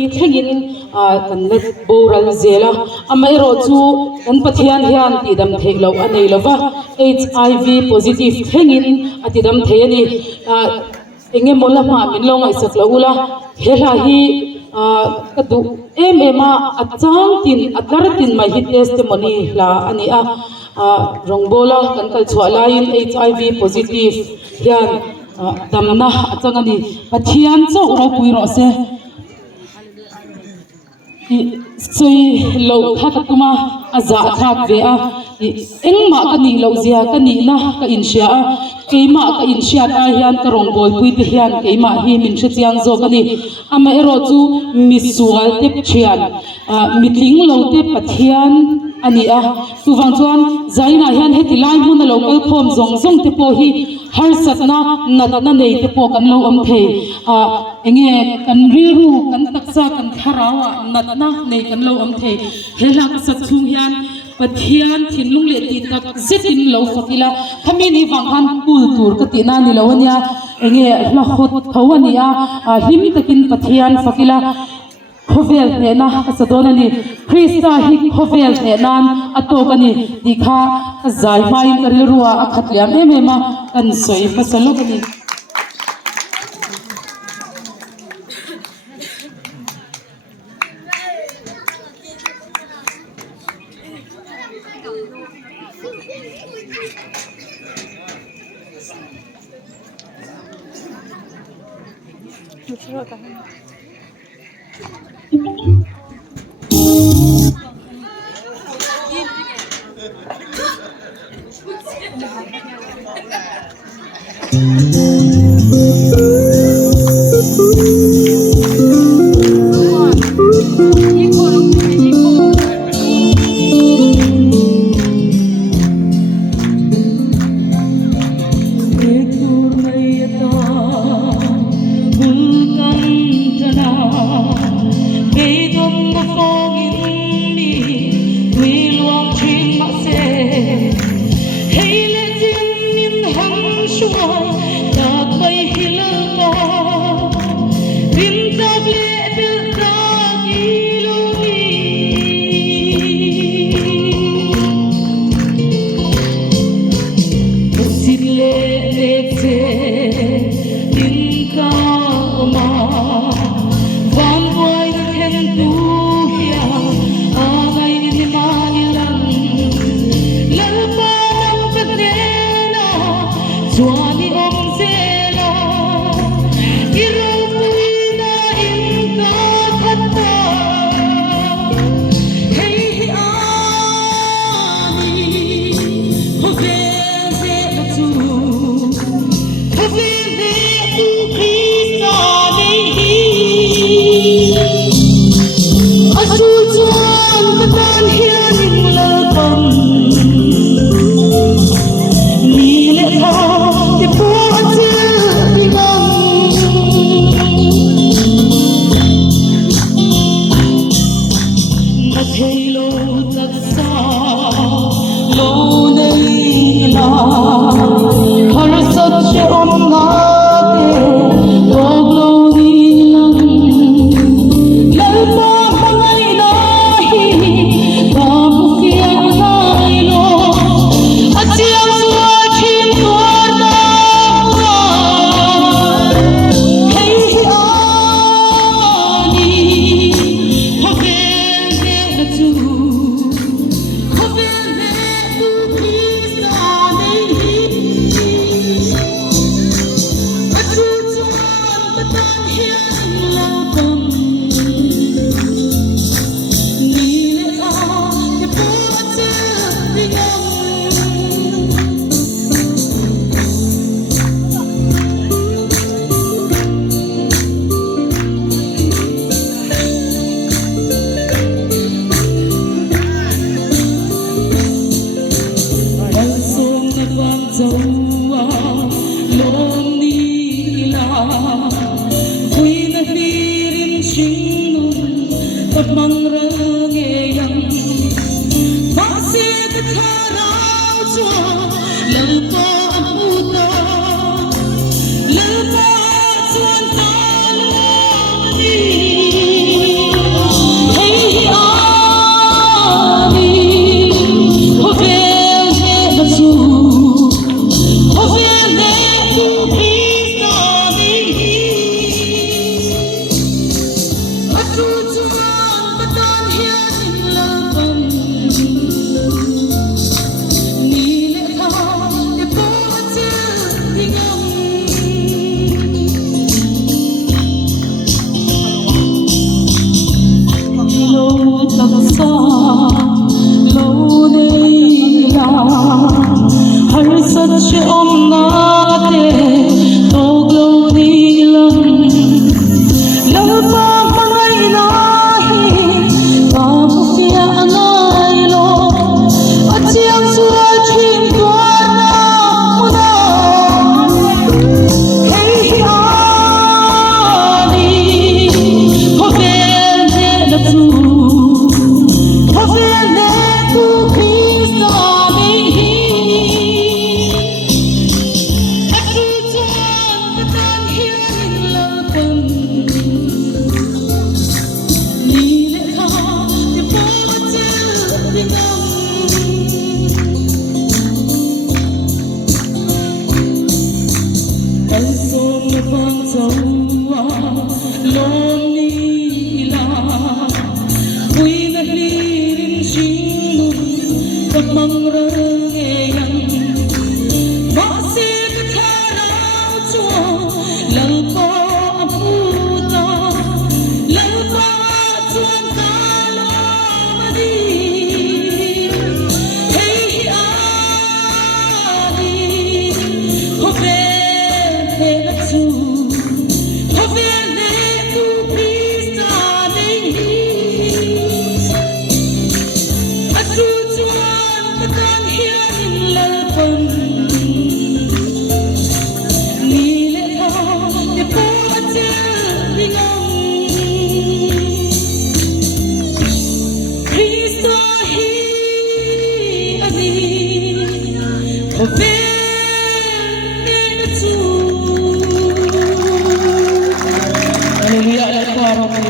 ti thengin kan let boral zela amai ro chu kan pathian hian ti dam theilo anei lova HIV positive thengin ati dam the ani enge molama min longai saklo ula hela hi kadu ema achang tin atlar tin mai hi testimony la ani rongbola kan kal chwala in HIV positive hian damna achangani pathian cho ro puiro se soi lo kha katuma aza thak ve engma ka ni lo zia ka ni na ka insha keima ka insha ta hian ka rongbol pui te hian keima hi min che chiang zo ka ni ama ero chu misual te thian mitling lo te pathian ani tu wang chuan zaina hian heti lai mun lo kal khom zong zong te po hi har satna natna nei te po kan lo am thei enge kan riru kan taksa kan kharawa natna nei kan lo am thei hela ka sat chung hian pathian thinlung le ti tak zetin lo fakila khami ni wang han pul tur ka ti na ni lo ania enge la khot thawani him takin pathian fakila khovel hena asadonani krista hi khovel henan atokani dikha zai mai karilruwa akhatliam emema kan soi fasalogani Hãy subscribe Hallelujah, la ko araw ko